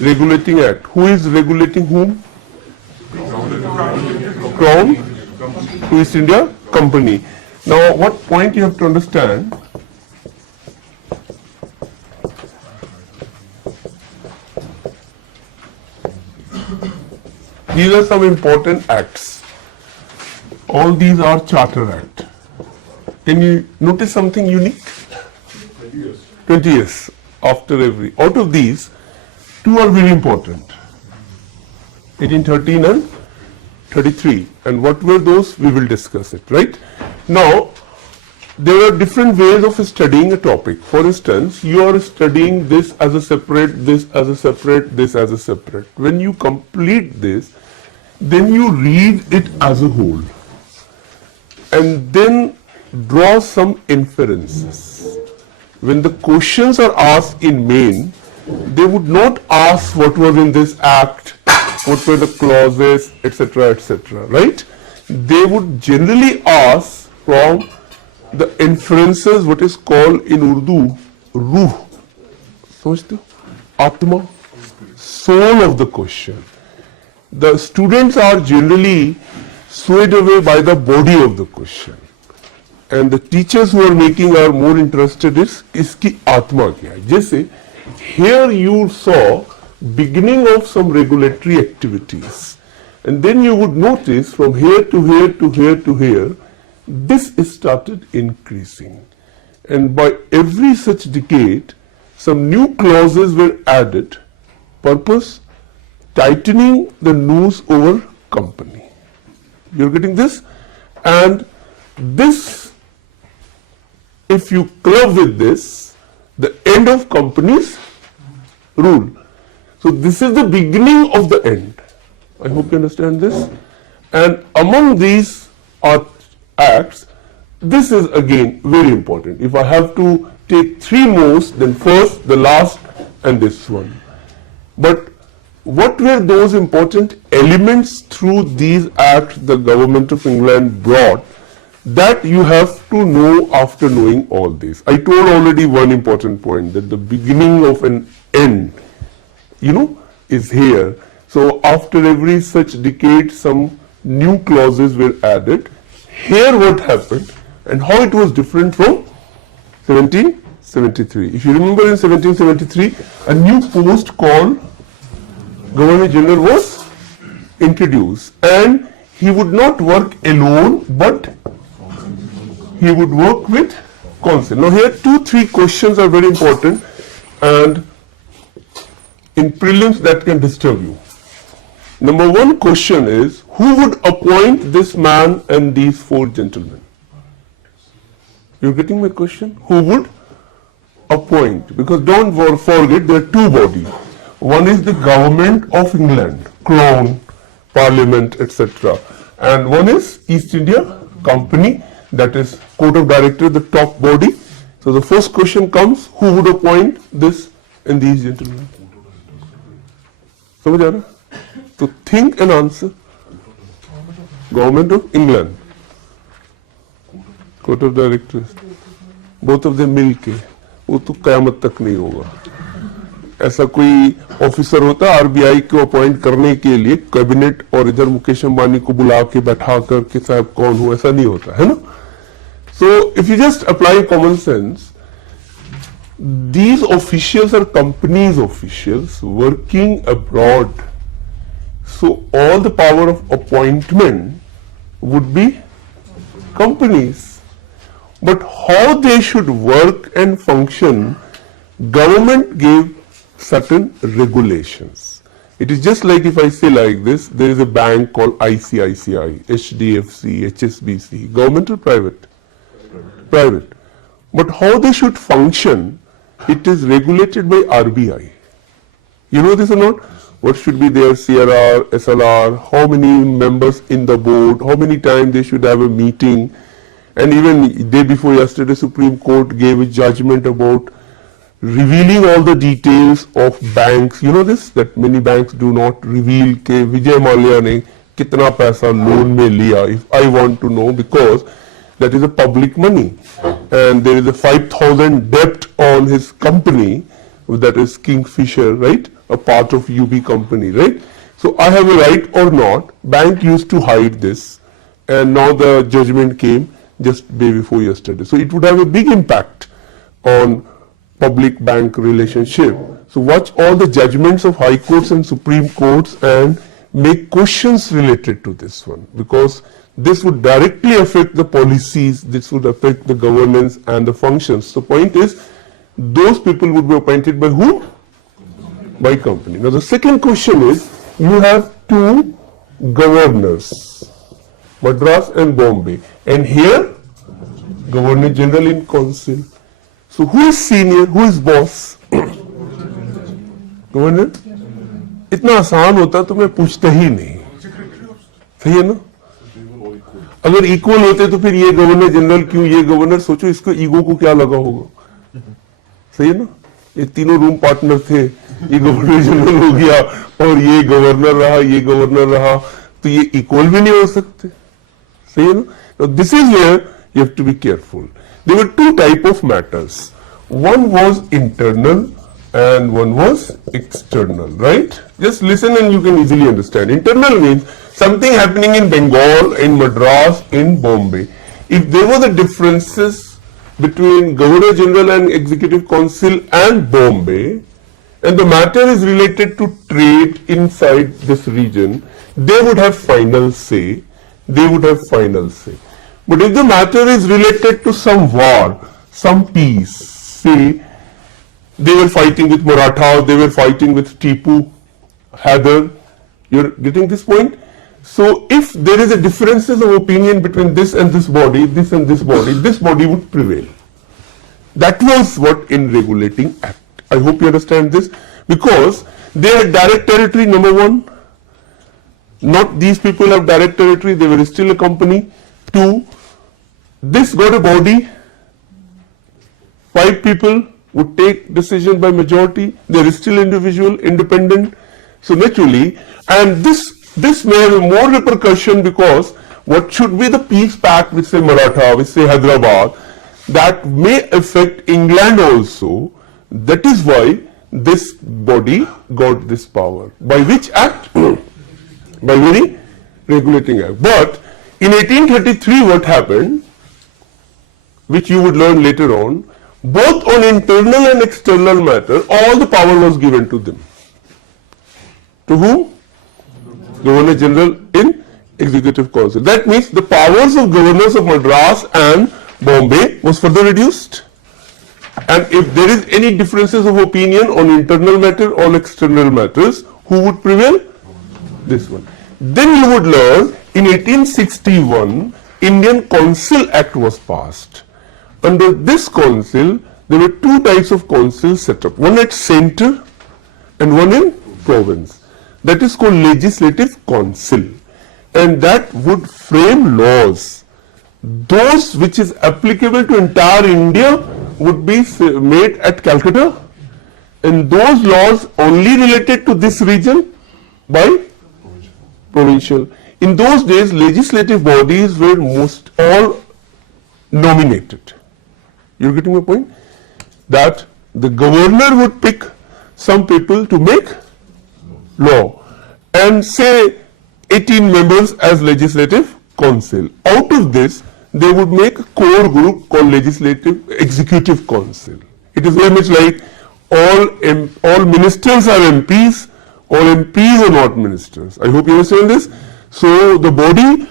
Regulating Act. Who is regulating whom? Crown to East India Company. Now, what point you have to understand? These are some important acts. All these are Charter Act. Can you notice something unique? 20 years. 20 years after every. Out of these, two are very important. 1813 and 33. And what were those? We will discuss it, right? Now, there are different ways of studying a topic. For instance, you are studying this as a separate, this as a separate, this as a separate. When you complete this, then you read it as a whole. And then draw some inferences. When the questions are asked in main, they would not ask what was in this act, what were the clauses, etc., right? They would generally ask from the inferences, what is called in Urdu, ruh, atma, soul of the question. The students are generally swayed away by the body of the question. And the teachers who are making are more interested in iski atma kya hai. Jaise, here you saw beginning of some regulatory activities. And then you would notice from here to here to here to here, this started increasing. And by every such decade, some new clauses were added. Purpose? Tightening the noose over company. You're getting this? And this, if you club with this, the end of company's rule. So this is the beginning of the end. I hope you understand this. And among these acts, this is again very important. If I have to take three most, then first, the last, and this one. But what were those important elements through these acts the government of England brought that you have to know after knowing all this? I told already one important point, that the beginning of an end, is here. So after every such decade, some new clauses were added. Here what happened and how it was different from 1773. If you remember, in 1773, a new post called Governor General was introduced, and he would not work alone, but he would work with council. Now here 2-3 questions are very important, and in prelims that can disturb you. Number one question is, who would appoint this man and these 4 gentlemen? You're getting my question? Who would appoint? Because don't forget, there are 2 bodies. One is the government of England, Crown, Parliament, etc. And one is East India Company, that is Court of Directors, the top body. So the first question comes, who would appoint this and these gentlemen? समझ आ रहा? So think and answer. Government of England, Court of Directors, both of them मिलके, वो तो क़यामत तक नहीं होगा. ऐसा कोई ऑफिसर होता आरबीआई को अपॉइंट करने के लिए कैबिनेट और इधर मुकेश अंबानी को बुला के बैठा कर कि साहब कौन हो, ऐसा नहीं होता है ना. So if you just apply common sense, these officials are companies officials working abroad. So all the power of appointment would be companies. But how they should work and function, government gave certain regulations. It is just like if I say like this, there is a bank called ICICI, HDFC, HSBC, government or private? Private. But how they should function, it is regulated by RBI. You know this or not? What should be their CRR, SLR, how many members in the board, how many times they should have a meeting. And even day before yesterday, Supreme Court gave a judgment about revealing all the details of banks. You know this, that many banks do not reveal ke Vijay Mallya ne kitna paisa loan mein liya, if I want to know, because that is a public money. And there is a 5,000 debt on his company, that is Kingfisher, right? a part of UB company, right? So I have a right or not. Bank used to hide this, and now the judgment came just day before yesterday. So it would have a big impact on public-bank relationship. So watch all the judgments of high courts and supreme courts and make questions related to this one, because this would directly affect the policies, this would affect the governance and the functions. The point is, those people would be appointed by whom? By company. Now the second question is, you have two governors, Madras and Bombay, and here Governor General in Council. So who is senior, who is boss? Governor. इतना आसान होता तो मैं पूछता ही नहीं, सही है ना? अगर इक्वल होते तो फिर ये गवर्नर जनरल क्यों, ये गवर्नर, सोचो इसको ईगो को क्या लगा होगा, सही है ना? ये तीनों रूम पार्टनर थे, ये गवर्नर जनरल हो गया और ये गवर्नर रहा, ये गवर्नर रहा, तो ये इक्वल भी नहीं हो सकते, सही है ना? Now this is where you have to be careful. There were two type of matters. One was internal and one was external, right? Just listen and you can easily understand. Internal means something happening in Bengal, in Madras, in Bombay. If there were the differences between Governor General and Executive Council and Bombay, and the matter is related to trade inside this region, they would have final say. They would have final say. But if the matter is related to some war, some peace, say they were fighting with Marathas, they were fighting with Tipu, Hyder, you're getting this point? So if there is a differences of opinion between this and this body, this and this body would prevail. That was what in regulating act. I hope you understand this, because they had direct territory, number one. Not these people have direct territory, they were still a company. Two, this got a body, 5 people would take decision by majority, they are still individual, independent. So naturally, and this may have more repercussion, because what should be the peace pact with say Maratha, with say Hyderabad, that may affect England also. That is why this body got this power. By which act? By very regulating act. But in 1833 what happened, which you would learn later on, both on internal and external matter, all the power was given to them. To whom? Governor General in Executive Council. That means the powers of governors of Madras and Bombay was further reduced. And if there is any differences of opinion on internal matter or external matters, who would prevail? This one. Then you would learn in 1861 Indian Council Act was passed. Under this council there were two types of councils set up, one at center and one in province. That is called Legislative Council, and that would frame laws. Those which is applicable to entire India would be made at Calcutta, and those laws only related to this region by provincial. In those days, legislative bodies were most all nominated. You're getting my point? That the governor would pick some people to make law and say 18 members as legislative council. Out of this, they would make a core group called Legislative Executive Council. It is very much like all ministers are MPs, all MPs are not ministers. I hope you understand this. So the body,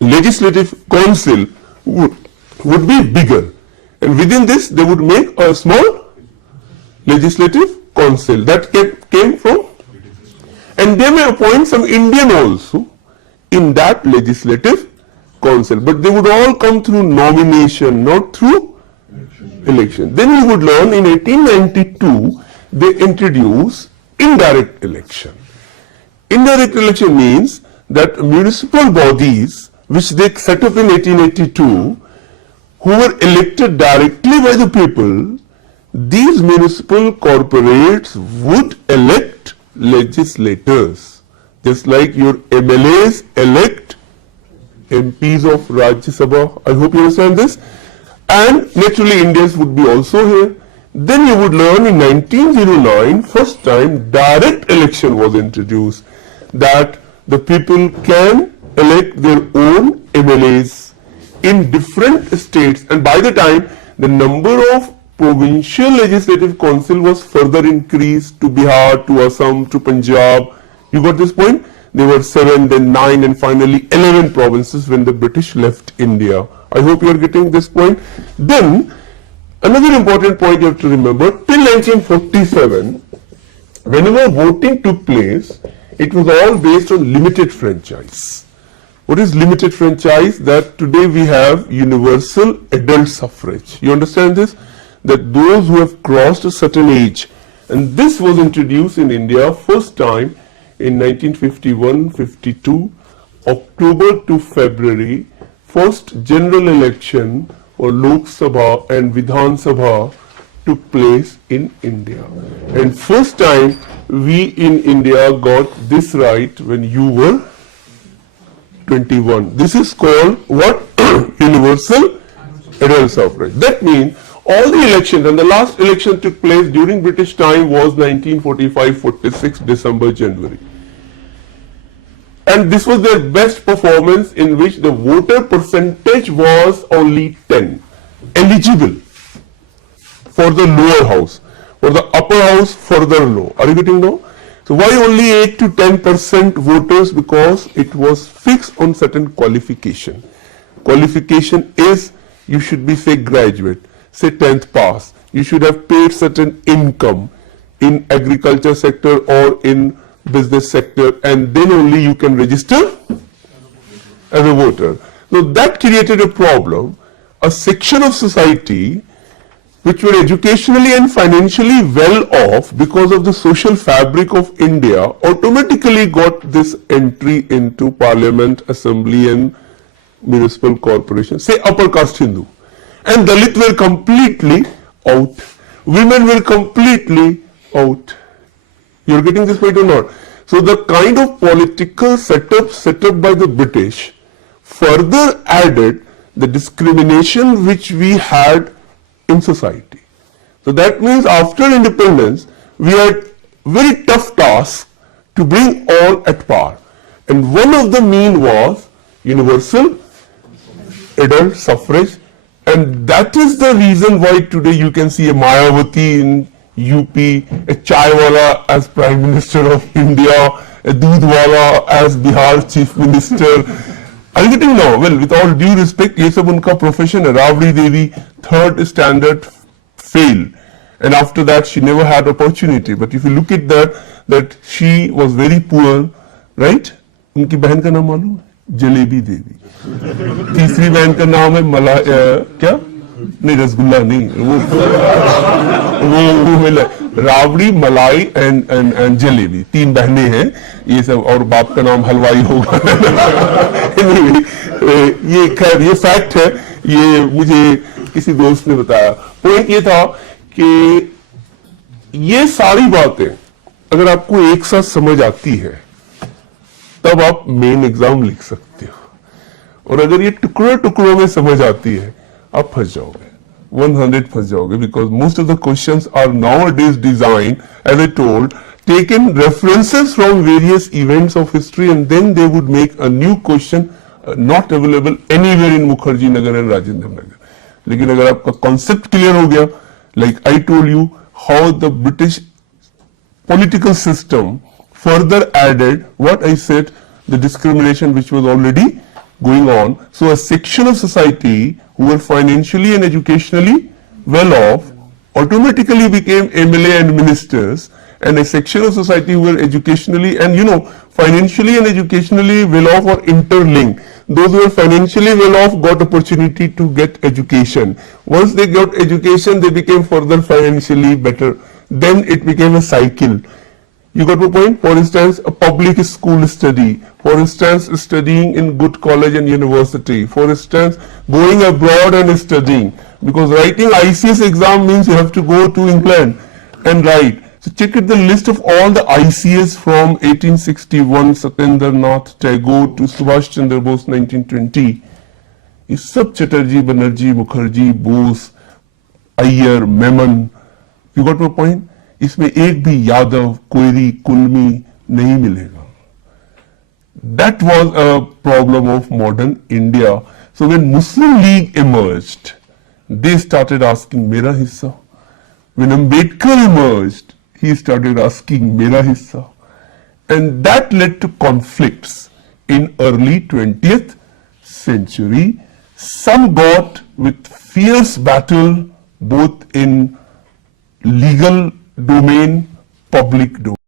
Legislative Council would be bigger, and within this they would make a small Legislative Council that came from, and they may appoint some Indian also in that Legislative Council, but they would all come through nomination, not through election. Then we would learn in 1892 they introduce indirect election. Indirect election means that municipal bodies which they set up in 1882, who were elected directly by the people, these municipal corporates would elect legislators, just like your MLAs elect MPs of Rajya Sabha. I hope you understand this. And naturally Indians would be also here. Then you would learn in 1909, first time direct election was introduced, that the people can elect their own MLAs in different states, and by the time the number of provincial legislative council was further increased to Bihar, to Assam, to Punjab. You got this point? There were 7, then 9, and finally 11 provinces when the British left India. I hope you are getting this point. Then, another important point you have to remember, till 1947, whenever voting took place, it was all based on limited franchise. What is limited franchise? That today we have universal adult suffrage. You understand this? That those who have crossed a certain age, and this was introduced in India first time in 1951-52, October to February, first general election for Lok Sabha and Vidhan Sabha took place in India. And first time we in India got this right when you were 21. This is called what? Universal adult suffrage. That means all the elections, and the last election took place during British time was 1945-46, December, January. And this was their best performance, in which the voter percentage was only 10. Eligible for the lower house, for the upper house further low. Are you getting now? So why only 8 to 10% voters? Because it was fixed on certain qualification. Qualification is you should be, say, graduate, say 10th pass. You should have paid certain income in agriculture sector or in business sector, and then only you can register as a voter. So that created a problem. A section of society which were educationally and financially well off because of the social fabric of India automatically got this entry into parliament, assembly and municipal corporation, say upper caste Hindu. And Dalit were completely out. Women were completely out. You're getting this point or not? So the kind of political setup set up by the British further added the discrimination which we had in society. So that means after independence, we had very tough task to bring all at par. And one of the mean was universal adult suffrage. And that is the reason why today you can see a Mayawati in UP, a Chaiwala as Prime Minister of India, a Dudwala as Bihar Chief Minister. Are you getting now? Well, with all due respect, ये सब उनका profession है. Rabri Devi, 3rd standard, failed. And after that, she never had opportunity. But if you look at that she was very poor, right? उनकी बहन का नाम मालूम है? जलेबी देवी. तीसरी बहन का नाम है क्या? नहीं, रसगुल्ला नहीं. वो राबड़ी, मलाई एंड जलेबी, 3 बहनें हैं ये सब, और बाप का नाम हलवाई होगा. ये खैर ये फैक्ट है, ये मुझे किसी दोस्त ने बताया. पॉइंट ये था कि ये सारी बातें अगर आपको एक साथ समझ आती है तब आप मेन एग्जाम लिख सकते हो, और अगर ये टुकड़ों टुकड़ों में समझ आती है आप फंस जाओगे, 100 फंस जाओगे. Because most of the questions are nowadays designed, as I told, taken references from various events of history, and then they would make a new question not available anywhere in Mukherjee Nagar and Rajendra Nagar. लेकिन अगर आपका concept clear हो गया, like I told you how the British political system further added what I said, the discrimination which was already going on. So a section of society who were financially and educationally well off automatically became MLA and ministers, and a section of society who were educationally and financially and educationally well off or interlinked. Those who were financially well off got opportunity to get education. Once they got education, they became further financially better. Then it became a cycle. You got my point? For instance, a public school study. For instance, studying in good college and university. For instance, going abroad and studying. Because writing ICS exam means you have to go to England and write. So check out the list of all the ICS from 1861, Satyendra Nath Tagore to Subhash Chandra Bose 1920. ये सब Chatterjee, Banerjee, Mukherjee, Bose, Iyer, Memon, You got my point? इसमें एक भी यादव, कोयरी, कुलमी नहीं मिलेगा. That was a problem of modern India. So when Muslim League emerged, they started asking मेरा हिस्सा. When Ambedkar emerged, he started asking मेरा हिस्सा. And that led to conflicts in early 20th century. Some got with fierce battle both in legal domain, public domain.